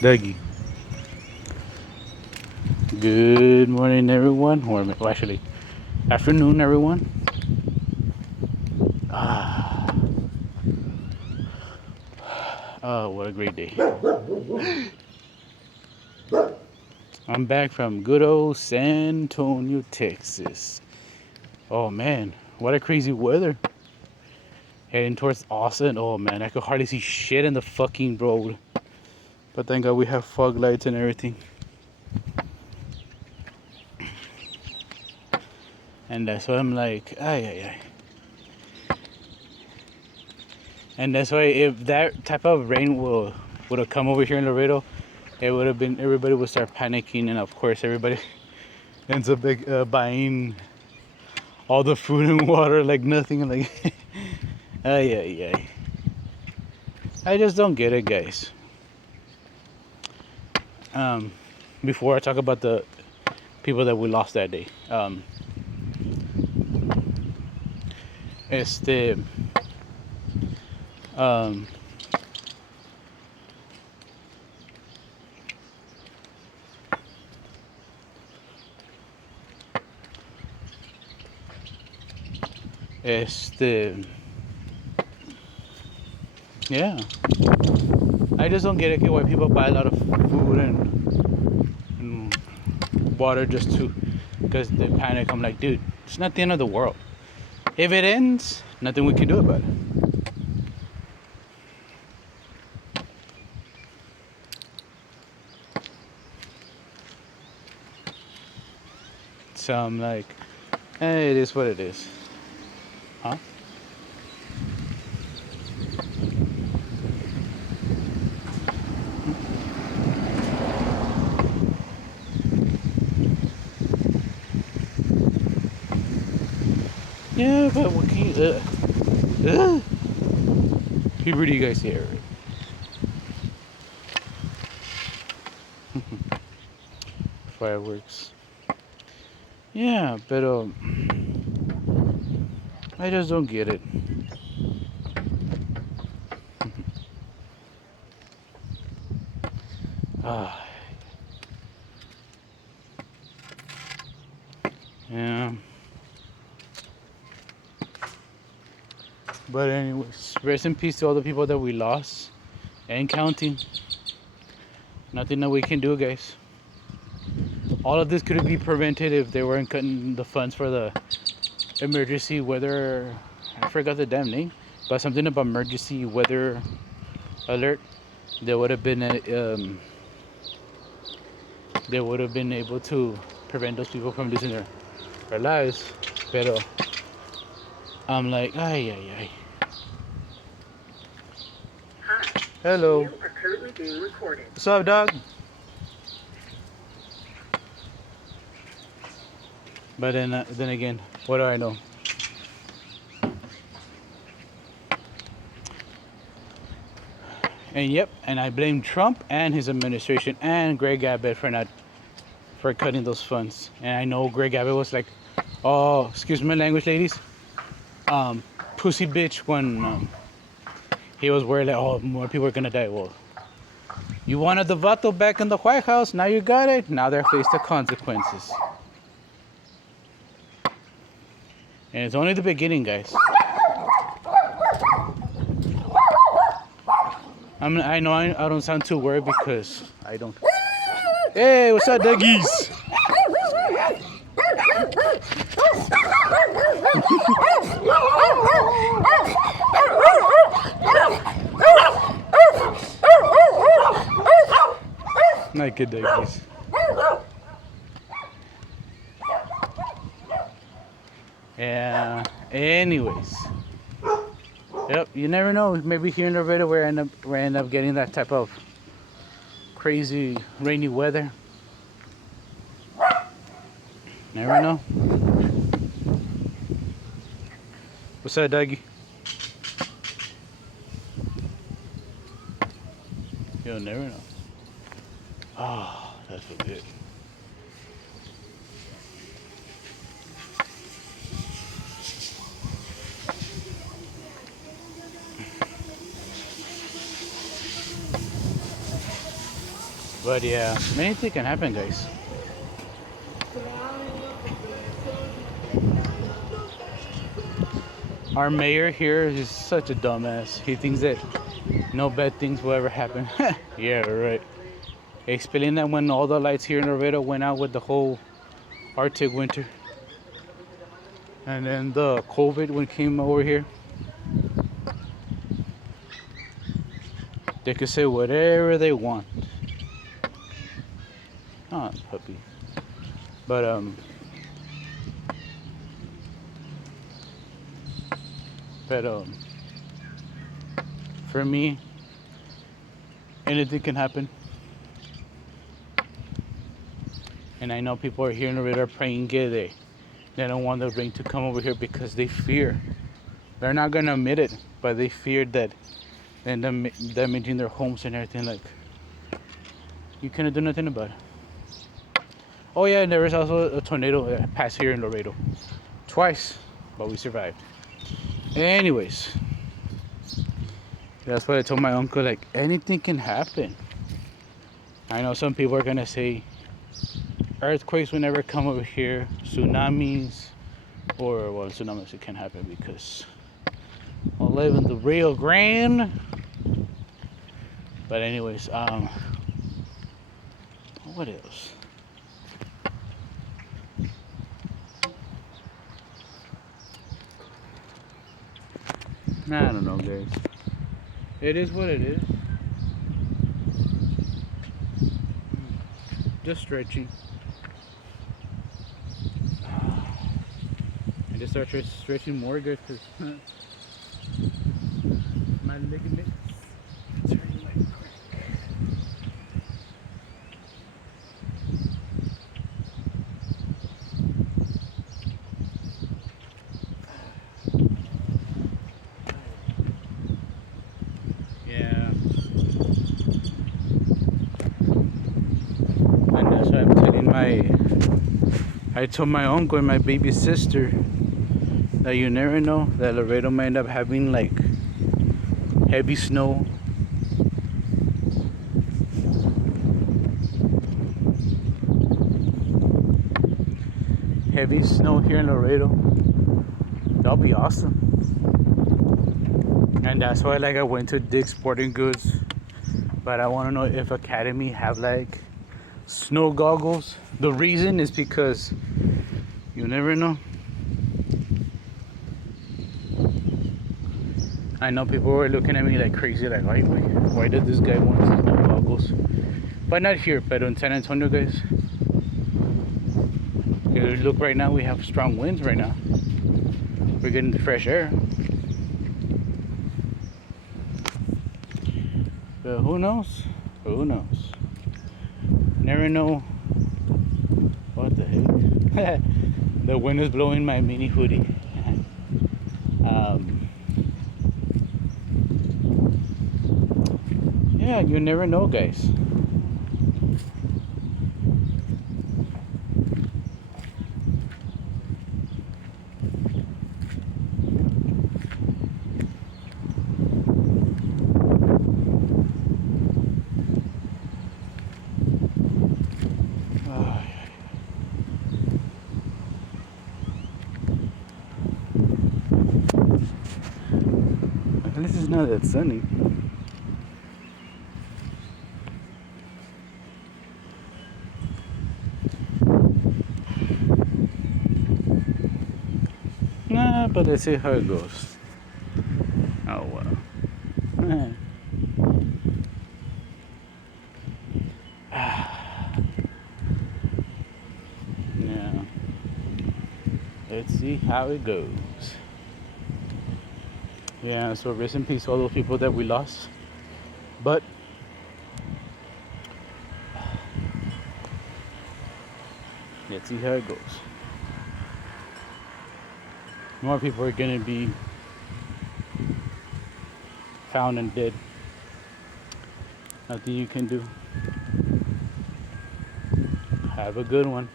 Dougie. Good morning, everyone. Or well, actually, afternoon, everyone. Ah, oh, what a great day. I'm back from good old San Antonio, Texas. Oh man, what a crazy weather. Heading towards Austin. Oh man, I could hardly see shit in the fucking road. But thank God we have fog lights and everything. And that's why I'm like, ay, ay, ay. And that's why if that type of rain would have come over here in Laredo, it would have been everybody would start panicking, and of course everybody ends up like, buying all the food and water like nothing. Like, ay, ay, ay. I just don't get it, guys. Um, Before I talk about the people that we lost that day, este, um, este, yeah. I just don't get it why people buy a lot of food and water just to because they panic. I'm like, dude, it's not the end of the world. If it ends, nothing we can do about it. So I'm like, hey, it is what it is. Huh? Yeah, but what can you, Puberty, you guys hear it. Fireworks. Yeah, but I just don't get it. Ah, yeah. But anyways, rest in peace to all the people that we lost and counting. Nothing that we can do, guys. All of this could be prevented if they weren't cutting the funds for the emergency weather. I forgot the damn name, but something about emergency weather alert. They would have been they would have been able to prevent those people from losing their lives. Pero I'm like, ay, ay, ay. Hi. Hello. You are currently being recorded. What's up, dog? But then again, what do I know? And yep, and I blame Trump and his administration and Greg Abbott for cutting those funds. And I know Greg Abbott was like, oh, excuse my language, ladies, pussy bitch when he was worried like, oh, more people are gonna die. Well, you wanted the vato back in the White House, now you got it. Now they're faced the consequences. And it's only the beginning, guys. I know I don't sound too worried because I don't. Hey, what's up, doggies? Not good doggies. Yeah. Anyways. Yep. You never know. Maybe here in Laredo, we end up getting that type of crazy rainy weather. Never know. What's up, doggy? You'll never know. Oh, that's so good. But yeah, anything can happen, guys. Our mayor here is such a dumbass. He thinks that no bad things will ever happen. Yeah, right. Explaining that when all the lights here in Laredo went out with the whole Arctic winter, and then the COVID when came over here, they could say whatever they want. Oh, puppy. But but for me, anything can happen. And I know people are here in Laredo praying gay. They don't want the rain to come over here because they fear. They're not gonna admit it, but they fear that and them damaging their homes and everything. Like you cannot do nothing about it. Oh yeah, and there was also a tornado that passed here in Laredo twice, but we survived. Anyways, that's what I told my uncle. Like anything can happen. I know some people are gonna say earthquakes will never come over here, tsunamis, or well, tsunamis it can't happen because I live in the Rio Grande. But anyways, what else? Nah, I don't know, guys. It is what it is. Just stretching. I just start stretching more, guys, because my ligaments turning like crack. Yeah. And that's why I'm telling I told my uncle and my baby sister that you never know that Laredo might end up having like heavy snow. Heavy snow here in Laredo. That'll be awesome. And that's why like I went to Dick's Sporting Goods. But I want to know if Academy have like snow goggles. The reason is because you never know. I know people were looking at me like crazy, like why did this guy want snow goggles? But not here, but in San Antonio, guys. If you look right now, we have strong winds right now. We're getting the fresh air. But who knows? Who knows? Never know. What the heck? The wind is blowing my mini hoodie. Yeah, you never know, guys. At least it's not that sunny. Nah, but let's see how it goes. Oh well. Yeah. Let's see how it goes. Yeah, so rest in peace all those people that we lost. But let's see how it goes. More people are gonna be found and dead. Nothing you can do. Have a good one.